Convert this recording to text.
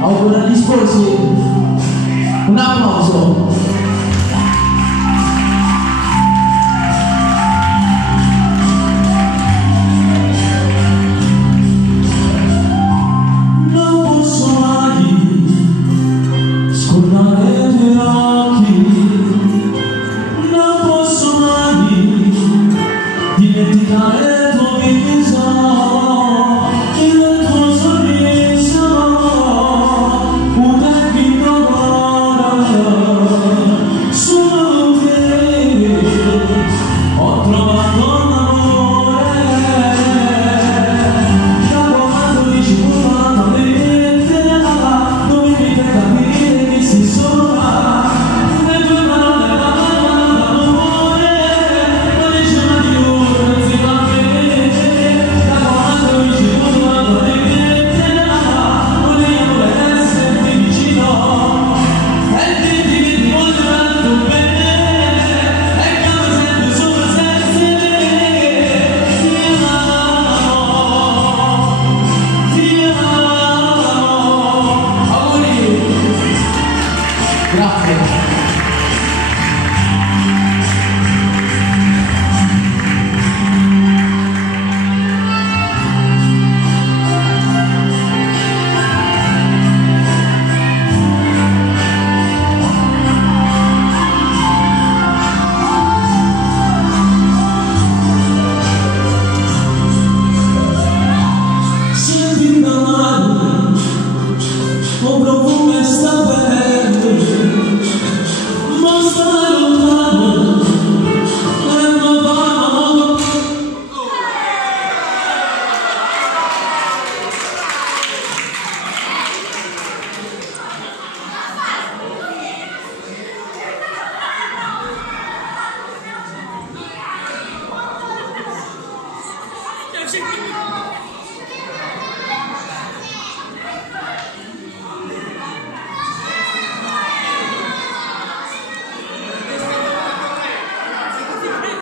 Auguro agli sposi un applauso. Dimenticare il tuo viso, il tuo sorriso, un tecnico cuore, solo te ho trovato l'amore, da quando dici buono dove mi fai capire che sei sola, le tue parole parlano d'amore, non dici mai di lui. Grazie. Un profumo sta bene, ma sta lontano e non va. Grazie.